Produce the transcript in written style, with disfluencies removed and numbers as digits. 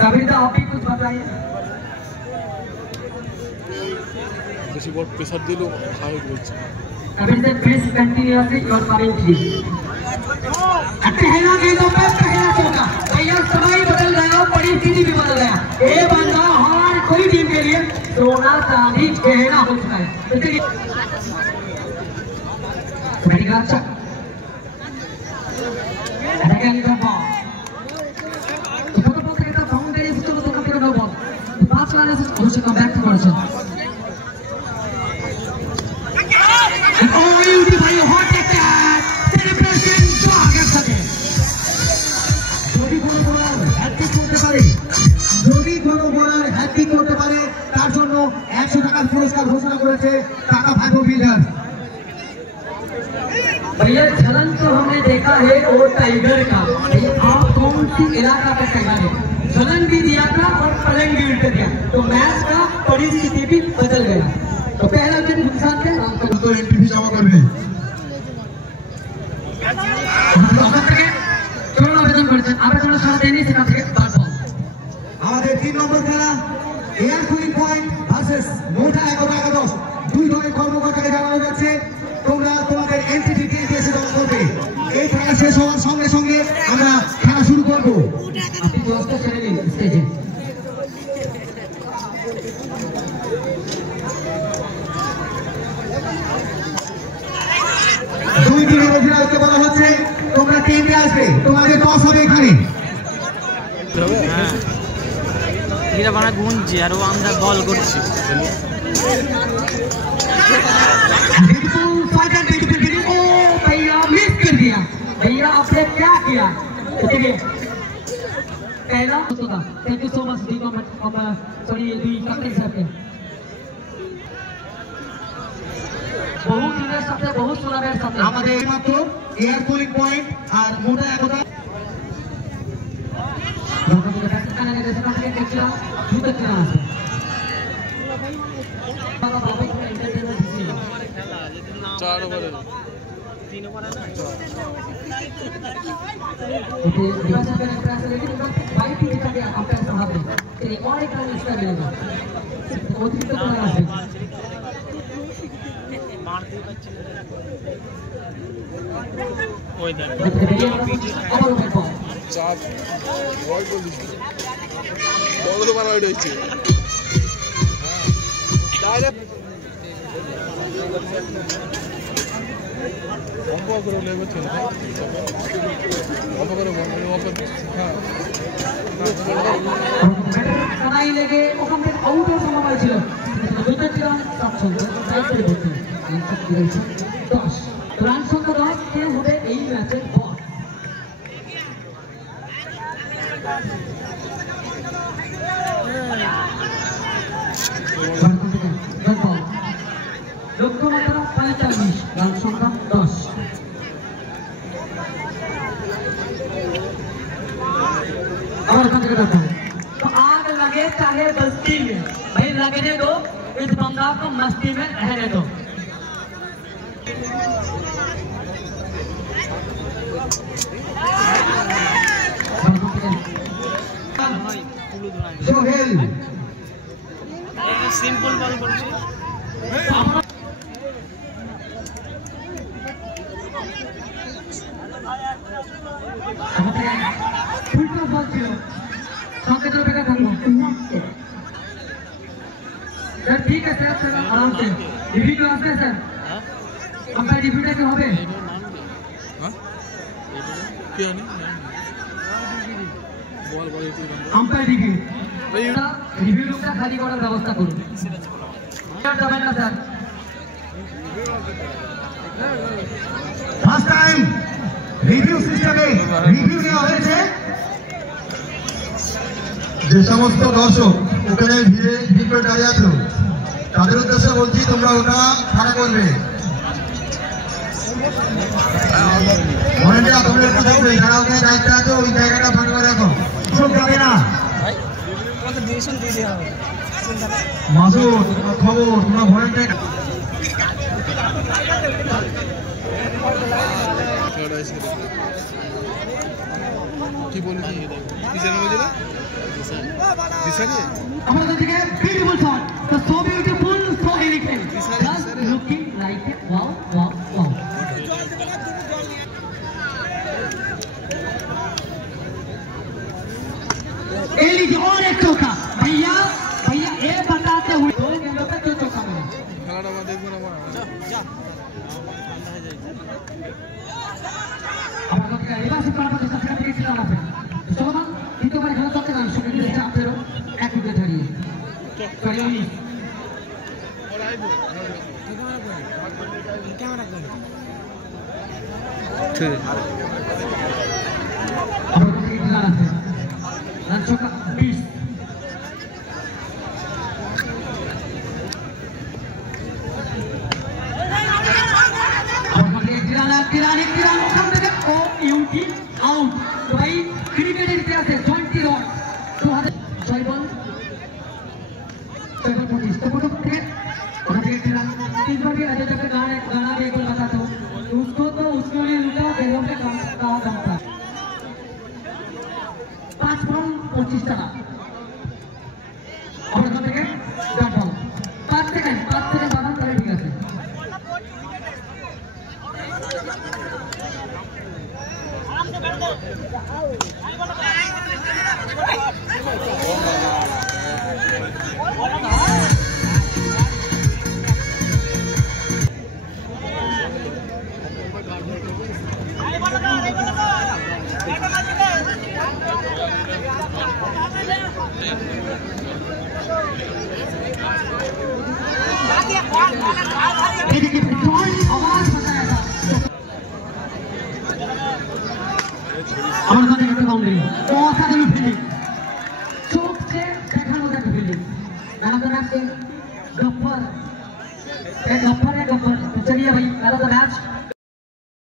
कविता आप भी कुछ बताइए। किसी बहुत प्रेशर दे लो हाई बोल कविता प्लीज कंटिन्यूअसली योर कमेंट्री। पहला गेंदों पे पहला चौका भैया समय बदल गया परिस्थिति भी बदल गया। ये बंदा हर कोई टीम के लिए सोना चांदी गहना हो चुका है। अच्छा भैया झलन तो हमने देखा है वो टाइगर का। आप कौन सी इलाका का टाइगर है? झलन भी दिया था और पलंग भी उल्टा दिया तो मैच का परिस्थिति भी बदल गया। तो पहला विकेट नुकसान थे तो एंट्री भी जमा करने আবেদন করেছেন আবেদনের সাথে দেনি সেখান থেকে আমাদের 3 নম্বর খেলা এয়ার কুইন পয়েন্ট ভার্সেস মোটা 11-10 দুই দলের কর্মকর্তাকে জানানো যাচ্ছে তোমরা তোমাদের এন্ট্রি ডিটেইল দিয়ে জমা করবে। এই খেলা শেষ হওয়ার সঙ্গে সঙ্গে আমরা খেলা শুরু করব। আপনি দশটা ছেড়ে দিন স্টেজে। দুই টিমের অধিনায়ককে বলা হচ্ছে তোমরা টিমে আসবে তোমাদের টস হবে এখানে। এটা বানা গুনছি আর ও আমরা বল করছি। भैया आपने क्या किया? पहला thank you so much sorry captain साहब के बहुत দিনের সাথে বহুত সুনামের সাথে আমাদের মাত্র এয়ার কুলিং পয়েন্ট আর মোটা একতা কানাডা দেশে কাছে দেখছিলাম দুটো খেলা আছে বাবা বাবা এন্টারটেইনমেন্ট ছিল 4 ওভারে 3 ওভারে না ओके डिवाइस पे प्रयास लेकिन बाई टीम का भी अंपायर साहब ने एक और एक रन इसका मिलेगा अतिरिक्त प्रयास है मारते बच्चे ওই দেখ আবার ওপেন বল চার বল বলিস বল মারা হইছে ডাইরেক্ট অম্প করে লেগে চলে অম্প করে বল ওপেন হ্যাঁ কানাই লেগে ওখান থেকে আউটের সম্ভাবনা ছিল দুটো রান সক্ষম সাইড করে বলতে 10 রান সংখ্যা 10 কে হবে এই ম্যাচের বল লক্ষ্যমাত্রা 45 রান সংখ্যা 10 और कंट्री करता है तो आग लगे चाहे बस्ती में भाई लगने दो इस बंदा को मस्ती में रहने दो সোহেল সিম্পল বল বলছি ফুলটা বল ছিল সঙ্গে তো বেটা থাকবো স্যার ঠিক আছে স্যার আরাম से রিভিউ আসবে স্যার আপনার রিভিউটা কি হবে হ্যাঁ কি জানি বল বল একটু আম্পায়ার রিভিউ রিভিউ রুমটা খালি করার ব্যবস্থা করুন স্যার যাবেন না স্যার ফার্স্ট টাইম রিভিউ সিস্টেমে রিভিউ নেওয়া হয়েছে যে সমস্ত দর্শক ওখানে ভিড়ে ভিড় দাঁড়িয়ে আছো তাদের উদ্দেশ্যে বলছি তোমরা ওটা ফাঁকা করবে ভলেন্টিয়ার তোমরা একটু দেখবে যারা ওখানে দায়িত্ব আছে ওই জায়গাটা ফাঁকা করে রাখো সব যাবে না মাসুদ খবর তোমরা ভলেন্টিয়ার কি বলবি কিসের নাম বলছিলা দিশারি আমাদের দিকে বিউটিফুল শট তো so beautiful so elegant just looking like a wow wow wow Ellie और एक चौका भैया भैया ये बताते हुए 2 गेंदों पे 2 चौका मिला খেলাটা আমরা দেখবো না আমরা তো রিভার্স করার পর চেষ্টা করে দিয়েছিলাম আমরা চলো দ্বিতীয়বার খেলা করতে গান শুরু করে চাপ ফেরো এক উইকেট হারিয়ে সরি উনি ওর আইবো ক্যামেরা কই আমরা তো এই রান আছে রান চৌকা 20 किरान ओखान থেকে ও ইউটি আউট তো ভাই ক্রিকেটের ইতিহাসে 20 রান 2006 বল 25 तो फोटो क्रिकेट और क्रिकेट किरान तीन बार भी अजय जब गाना भी एक बार बताता हूँ उसको तो उसके लिए लूटा गेंदों पे कहा था 5 बॉल 25 টাকা और ওখান থেকে ডট বল 5 সেকেন্ড বাদাম তাহলে ঠিক আছে देखिए आवाज बताया था আমাদের একটা বাউন্ডারি অসাধারণ ফিল্ডিং চোখে দেখানো একটা ফিল্ডিং নাম আছে গফফর এই গফফর